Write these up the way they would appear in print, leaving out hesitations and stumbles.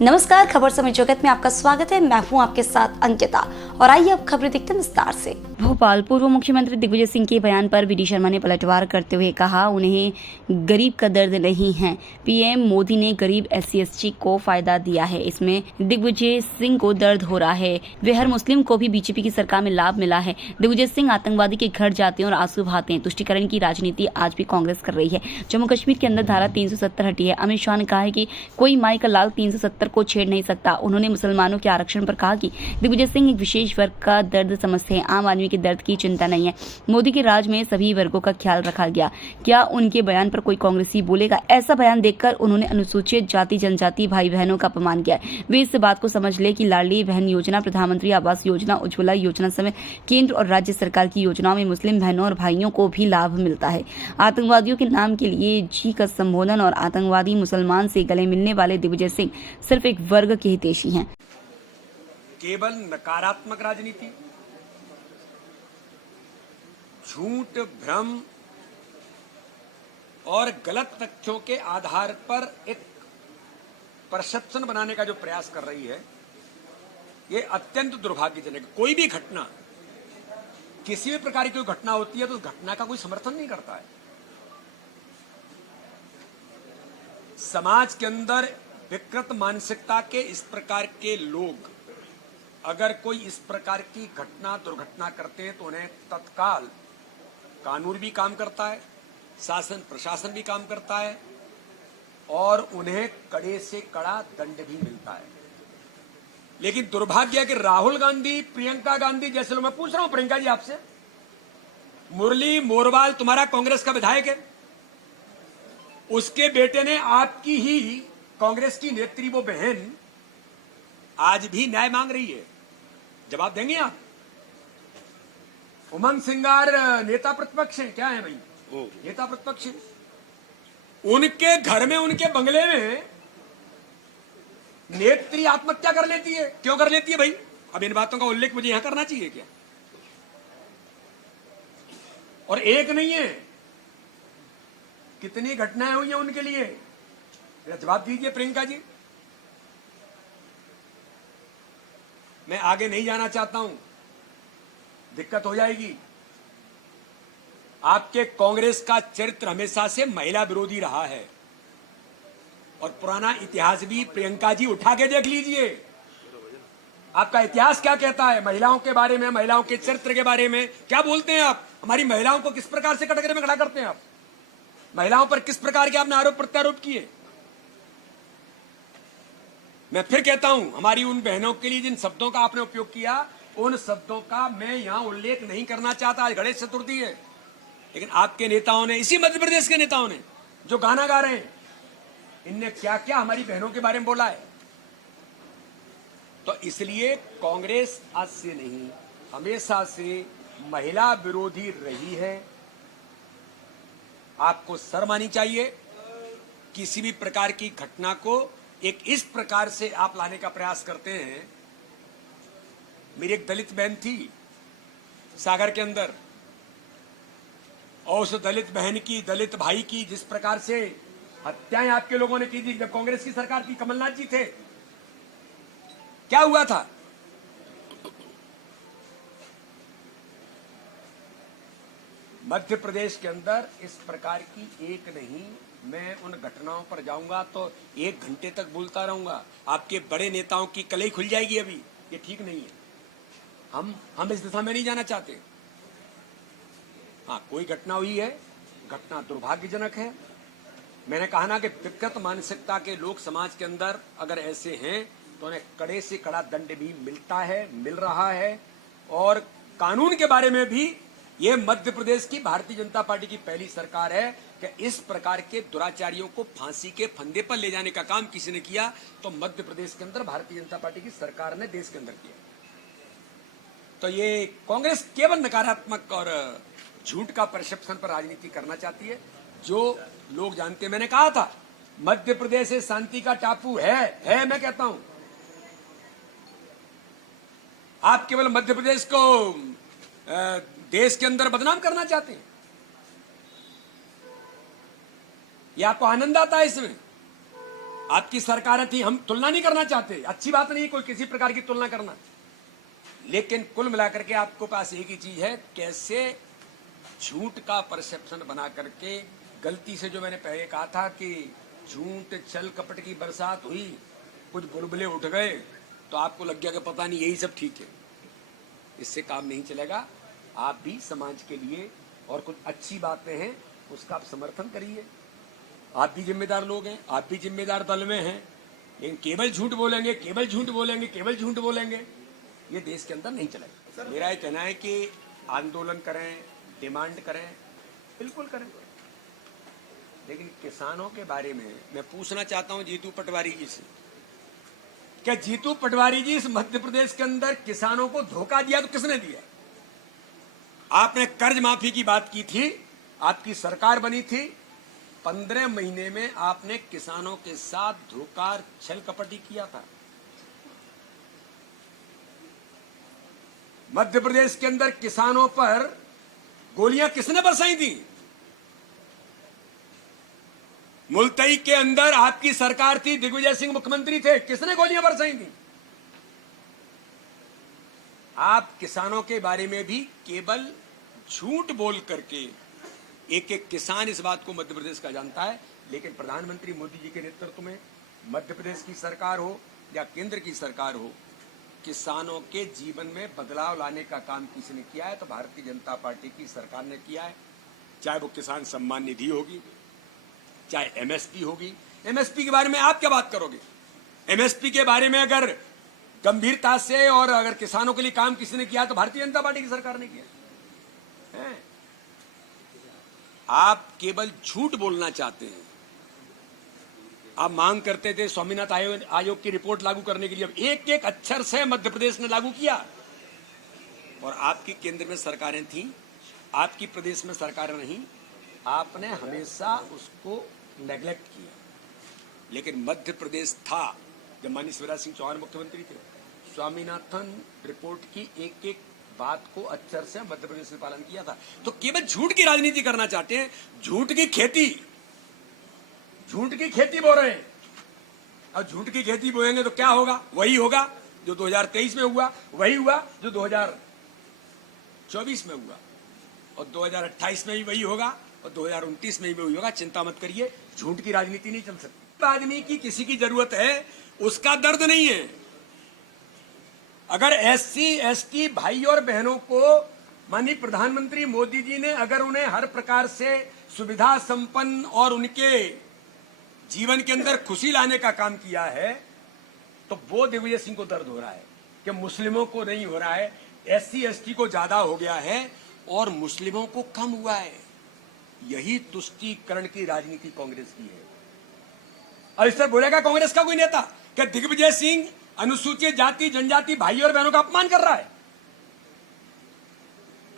नमस्कार, खबर समय जगत में आपका स्वागत है। मैं हूं आपके साथ अंकिता और आइए अब खबरें देखते हैं विस्तार से। भोपाल पूर्व मुख्यमंत्री दिग्विजय सिंह के बयान पर वी डी शर्मा ने पलटवार करते हुए कहा, उन्हें गरीब का दर्द नहीं है। पीएम मोदी ने गरीब SC/ST को फायदा दिया है, इसमें दिग्विजय सिंह को दर्द हो रहा है। वे हर मुस्लिम को भी बीजेपी की सरकार में लाभ मिला है। दिग्विजय सिंह आतंकवादी के घर जाते हैं और आंसू बहाते हैं। तुष्टिकरण की राजनीति आज भी कांग्रेस कर रही है। जम्मू कश्मीर के अंदर धारा 370 हटी है। अमित शाह ने कहा है कि कोई माई का लाल 370 को छेड़ नहीं सकता। उन्होंने मुसलमानों के आरक्षण पर कहा कि दिग्विजय सिंह एक विशेष वर्ग का दर्द समझते हैं, आम आदमी के दर्द की चिंता नहीं है। मोदी के राज में सभी वर्गों का ख्याल रखा गया। क्या उनके बयान पर कोई कांग्रेसी बोलेगा? ऐसा बयान देखकर उन्होंने अनुसूचित जाति जनजाति भाई बहनों का अपमान किया। वे इस बात को समझ ले कि लाडली बहन योजना, प्रधानमंत्री आवास योजना, उज्ज्वला योजना समेत केंद्र और राज्य सरकार की योजनाओं में मुस्लिम बहनों और भाइयों को भी लाभ मिलता है। आतंकवादियों के नाम के लिए जी का संबोधन और आतंकवादी मुसलमान से गले मिलने वाले दिग्विजय सिंह सिर्फ एक वर्ग के हितैषी हैं। केवल नकारात्मक राजनीति, झूठ, भ्रम और गलत तथ्यों के आधार पर एक परसेप्शन बनाने का जो प्रयास कर रही है, ये अत्यंत दुर्भाग्यजनक। कोई भी घटना, किसी भी प्रकार की कोई घटना होती है तो उस घटना का कोई समर्थन नहीं करता है। समाज के अंदर विकृत मानसिकता के इस प्रकार के लोग अगर कोई इस प्रकार की घटना, दुर्घटना करते हैं तो उन्हें तत्काल कानून भी काम करता है, शासन प्रशासन भी काम करता है और उन्हें कड़े से कड़ा दंड भी मिलता है। लेकिन दुर्भाग्य है कि राहुल गांधी, प्रियंका गांधी जैसे लोग, मैं पूछ रहा हूं प्रियंका जी आपसे, मुरली मोरवाल तुम्हारा कांग्रेस का विधायक है, उसके बेटे ने आपकी ही कांग्रेस की नेत्री वो बहन आज भी न्याय मांग रही है। जवाब देंगे आप? उमंग सिंगार नेता प्रतिपक्ष है, क्या है भाई? नेता प्रतिपक्ष है। उनके घर में, उनके बंगले में नेत्री आत्महत्या कर लेती है। क्यों कर लेती है भाई? अब इन बातों का उल्लेख मुझे यहां करना चाहिए क्या? और एक नहीं है, कितनी घटनाएं हुई हैं उनके लिए? जवाब दीजिए प्रियंका जी। मैं आगे नहीं जाना चाहता हूं, दिक्कत हो जाएगी। आपके कांग्रेस का चरित्र हमेशा से महिला विरोधी रहा है और पुराना इतिहास भी प्रियंका जी उठा के देख लीजिए। आपका इतिहास क्या कहता है महिलाओं के बारे में, महिलाओं के चरित्र के बारे में? क्या बोलते हैं आप? हमारी महिलाओं को किस प्रकार से कटघरे में खड़ा करते हैं आप? महिलाओं पर किस प्रकार के आपने आरोप प्रत्यारोप किए? मैं फिर कहता हूं, हमारी उन बहनों के लिए जिन शब्दों का आपने उपयोग किया, उन शब्दों का मैं यहां उल्लेख नहीं करना चाहता। आज गणेश चतुर्थी है, लेकिन आपके नेताओं ने, इसी मध्य प्रदेश के नेताओं ने जो गाना गा रहे हैं, इनने क्या क्या हमारी बहनों के बारे में बोला है। तो इसलिए कांग्रेस आज से नहीं, हमेशा से महिला विरोधी रही है। आपको शर्म आनी चाहिए। किसी भी प्रकार की घटना को एक इस प्रकार से आप लाने का प्रयास करते हैं। मेरी एक दलित बहन थी सागर के अंदर, और उस दलित बहन की, दलित भाई की जिस प्रकार से हत्याएं आपके लोगों ने की थी जब कांग्रेस की सरकार थी, कमलनाथ जी थे, क्या हुआ था? मध्य प्रदेश के अंदर इस प्रकार की एक नहीं, मैं उन घटनाओं पर जाऊंगा तो 1 घंटे तक बोलता रहूंगा। आपके बड़े नेताओं की कलई खुल जाएगी। अभी ये ठीक नहीं है। हम इस दिशा में नहीं जाना चाहते। हाँ, कोई घटना हुई है, घटना दुर्भाग्यजनक है। मैंने कहा ना कि विकृत मानसिकता के लोग समाज के अंदर अगर ऐसे हैं तो उन्हें कड़े से कड़ा दंड भी मिलता है, मिल रहा है। और कानून के बारे में भी ये मध्य प्रदेश की भारतीय जनता पार्टी की पहली सरकार है कि इस प्रकार के दुराचारियों को फांसी के फंदे पर ले जाने का काम किसी ने किया तो मध्य प्रदेश के अंदर भारतीय जनता पार्टी की सरकार ने देश के अंदर किया। तो ये कांग्रेस केवल नकारात्मक और झूठ का परसेप्शन पर राजनीति करना चाहती है, जो लोग जानते हैं। मैंने कहा था मध्य प्रदेश शांति का टापू है, मैं कहता हूं। आप केवल मध्य प्रदेश को देश के अंदर बदनाम करना चाहते हैं। ये आपको आनंद आता है इसमें? आपकी सरकार थी, हम तुलना नहीं करना चाहते, अच्छी बात नहीं कोई किसी प्रकार की तुलना करना, लेकिन कुल मिलाकर के आपको पास एक ही चीज है, कैसे झूठ का परसेप्शन बना करके, गलती से जो मैंने पहले कहा था कि झूठ छल कपट की बरसात हुई, कुछ बुलबुले उठ गए तो आपको लग गया कि पता नहीं यही सब ठीक है। इससे काम नहीं चलेगा। आप भी समाज के लिए और कुछ अच्छी बातें हैं उसका आप समर्थन करिए। आप भी जिम्मेदार लोग हैं, आप भी जिम्मेदार दल में हैं, लेकिन केवल झूठ बोलेंगे, केवल झूठ बोलेंगे, केवल झूठ बोलेंगे, ये देश के अंदर नहीं चलेगा। मेरा ये कहना है कि आंदोलन करें, डिमांड करें, बिल्कुल करें, लेकिन किसानों के बारे में मैं पूछना चाहता हूं जीतू पटवारी जी से, क्या जीतू पटवारी जी इस मध्य प्रदेश के अंदर किसानों को धोखा दिया तो किसने दिया? आपने कर्ज माफी की बात की थी, आपकी सरकार बनी थी, 15 महीने में आपने किसानों के साथ धोखा छल कपटी किया था। मध्य प्रदेश के अंदर किसानों पर गोलियां किसने बरसाई थी? मुल्तई के अंदर आपकी सरकार थी, दिग्विजय सिंह मुख्यमंत्री थे, किसने गोलियां बरसाई थी? आप किसानों के बारे में भी केवल झूठ बोल करके, एक एक किसान इस बात को मध्य प्रदेश का जानता है, लेकिन प्रधानमंत्री मोदी जी के नेतृत्व में मध्य प्रदेश की सरकार हो या केंद्र की सरकार हो, किसानों के जीवन में बदलाव लाने का काम किसने किया है? तो भारतीय जनता पार्टी की सरकार ने किया है। चाहे वो किसान सम्मान निधि होगी, चाहे एमएसपी होगी। एमएसपी के बारे में आप क्या बात करोगे? एमएसपी के बारे में अगर गंभीरता से और अगर किसानों के लिए काम किसने किया तो भारतीय जनता पार्टी की सरकार ने किया है। आप केवल झूठ बोलना चाहते हैं। आप मांग करते थे स्वामीनाथन आयोग की रिपोर्ट लागू करने के लिए, अब एक एक अक्षर से मध्य प्रदेश ने लागू किया। और आपकी केंद्र में सरकारें थीं, आपकी प्रदेश में सरकारें नहीं, आपने हमेशा उसको नेग्लेक्ट किया। लेकिन मध्य प्रदेश था जब माननीय शिवराज सिंह चौहान मुख्यमंत्री थे, स्वामीनाथन रिपोर्ट की एक एक बात को अक्षर से मध्य प्रदेश ने पालन किया था। तो केवल झूठ की राजनीति करना चाहते हैं, झूठ की खेती बो रहे हैं। और झूठ की खेती बोएंगे तो क्या होगा? वही होगा जो 2023 में हुआ, वही हुआ जो 2024 में हुआ, और 2028 में भी वही होगा, और 2029 में भी वही होगा। चिंता मत करिए, झूठ की राजनीति नहीं चल सकती। आदमी की किसी की जरूरत है, उसका दर्द नहीं है। अगर एससी एसटी भाई और बहनों को माननीय प्रधानमंत्री मोदी जी ने अगर उन्हें हर प्रकार से सुविधा संपन्न और उनके जीवन के अंदर खुशी लाने का काम किया है, तो वो दिग्विजय सिंह को दर्द हो रहा है कि मुस्लिमों को नहीं हो रहा है, एससी एसटी को ज्यादा हो गया है और मुस्लिमों को कम हुआ है। यही तुष्टीकरण की राजनीति कांग्रेस की है। और इस पर बोलेगा कांग्रेस का कोई नेता कि दिग्विजय सिंह अनुसूचित जाति जनजाति भाई और बहनों का अपमान कर रहा है?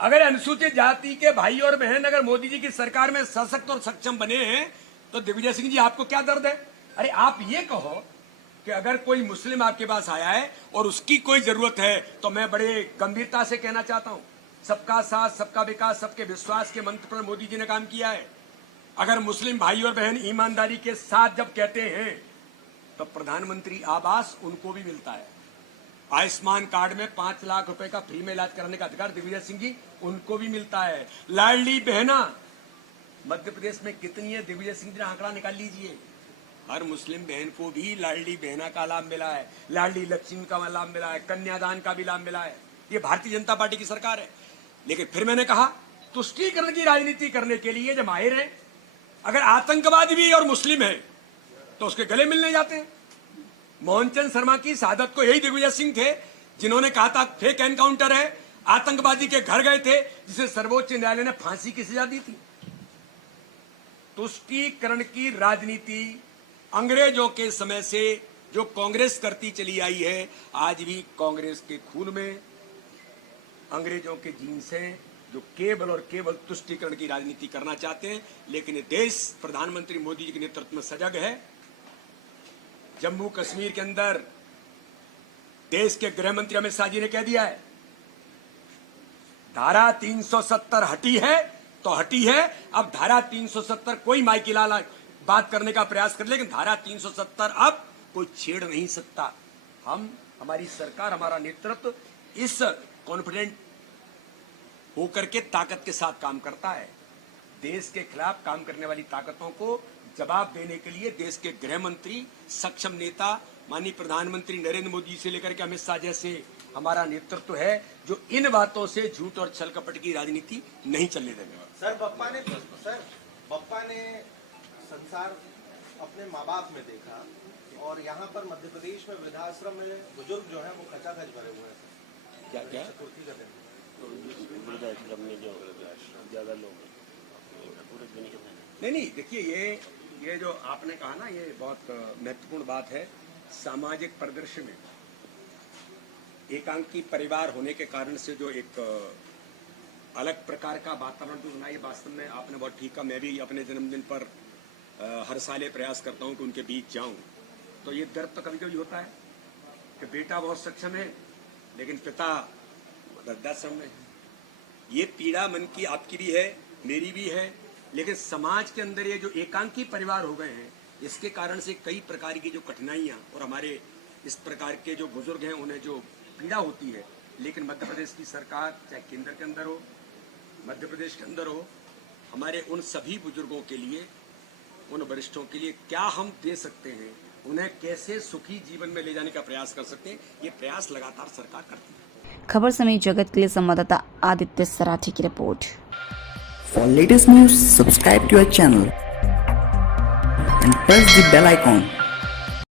अगर अनुसूचित जाति के भाई और बहन अगर मोदी जी की सरकार में सशक्त और सक्षम बने हैं, तो दिग्विजय सिंह जी आपको क्या दर्द है? अरे आप ये कहो कि अगर कोई मुस्लिम आपके पास आया है और उसकी कोई जरूरत है, तो मैं बड़े गंभीरता से कहना चाहता हूं, सबका साथ सबका विकास सबके विश्वास के मंत्र पर मोदी जी ने काम किया है। अगर मुस्लिम भाई और बहन ईमानदारी के साथ जब कहते हैं, तो प्रधानमंत्री आवास उनको भी मिलता है। आयुष्मान कार्ड में 5 लाख रुपए का फ्री में इलाज कराने का अधिकार दिग्विजय सिंह जी उनको भी मिलता है। लाडली बहना मध्य प्रदेश में कितनी है? दिग्विजय सिंह जी ने आंकड़ा निकाल लीजिए। हर मुस्लिम बहन को भी लाडली बहना का लाभ मिला है, लाडली लक्ष्मी का लाभ मिला है, कन्यादान का भी लाभ मिला है। ये भारतीय जनता पार्टी की सरकार है। लेकिन फिर मैंने कहा, तुष्टीकरण की राजनीति करने के लिए जब माहिर हैं, अगर आतंकवादी भी और मुस्लिम है तो उसके गले मिलने जाते हैं। मोहनचंद शर्मा की शहादत को यही दिग्विजय सिंह थे जिन्होंने कहा था फेक एनकाउंटर है, आतंकवादी के घर गए थे, जिसे सर्वोच्च न्यायालय ने फांसी की सजा दी थी। तुष्टीकरण की राजनीति अंग्रेजों के समय से जो कांग्रेस करती चली आई है, आज भी कांग्रेस के खून में अंग्रेजों के जीन से जो केवल और केवल तुष्टीकरण की राजनीति करना चाहते हैं। लेकिन ये देश प्रधानमंत्री मोदी जी के नेतृत्व में सजग है। जम्मू कश्मीर के अंदर देश के गृह मंत्री अमित शाह जी ने कह दिया है, धारा 370 हटी है तो हटी है, अब धारा 370 कोई माई की लाल बात करने का प्रयास कर, लेकिन धारा 370 अब कोई छेड़ नहीं सकता। हमारी सरकार, हमारा नेतृत्व इस कॉन्फिडेंट होकर के ताकत के साथ काम करता है। देश के खिलाफ काम करने वाली ताकतों को जवाब देने के लिए देश के गृह मंत्री, सक्षम नेता, माननीय प्रधानमंत्री नरेंद्र मोदी से लेकर के अमित शाह जैसे हमारा नेतृत्व है, जो इन बातों से झूठ और छल कपट की राजनीति नहीं चलने देंगे। सर बप्पा ने संसार अपने माँ बाप में देखा, और यहाँ पर मध्य प्रदेश में वृद्धाश्रम में बुजुर्ग जो है वो खचाखच भरे हुए हैं। क्या क्या चतुर्थी का दिन वृद्धाश्रम में जो ज्यादा लोग पूरे दुनिया में नहीं, देखिए ये जो आपने कहा ना, ये बहुत महत्वपूर्ण बात है। सामाजिक परिदृश्य में एकांकी परिवार होने के कारण से जो एक अलग प्रकार का वातावरण जो बना, ये वास्तव में आपने बहुत ठीक कहा। मैं भी अपने जन्मदिन पर हर साल ये प्रयास करता हूं कि उनके बीच जाऊं, तो ये दर्द तो कभी कभी होता है कि बेटा बहुत सक्षम है लेकिन पिता वृद्धाश्रम में है। ये पीड़ा मन की आपकी भी है, मेरी भी है, लेकिन समाज के अंदर ये जो एकांकी परिवार हो गए हैं, इसके कारण से कई प्रकार की जो कठिनाइयां और हमारे इस प्रकार के जो बुजुर्ग हैं उन्हें जो पीड़ा होती है, लेकिन मध्य प्रदेश की सरकार, चाहे केंद्र के अंदर हो, मध्य प्रदेश के अंदर हो, हमारे उन सभी बुजुर्गों के लिए, उन वरिष्ठों के लिए क्या हम दे सकते हैं, उन्हें कैसे सुखी जीवन में ले जाने का प्रयास कर सकते हैं, ये प्रयास लगातार सरकार करती है। खबर समय जगत के लिए संवाददाता आदित्य सराठी की report. For latest news, subscribe to our channel and press the bell icon.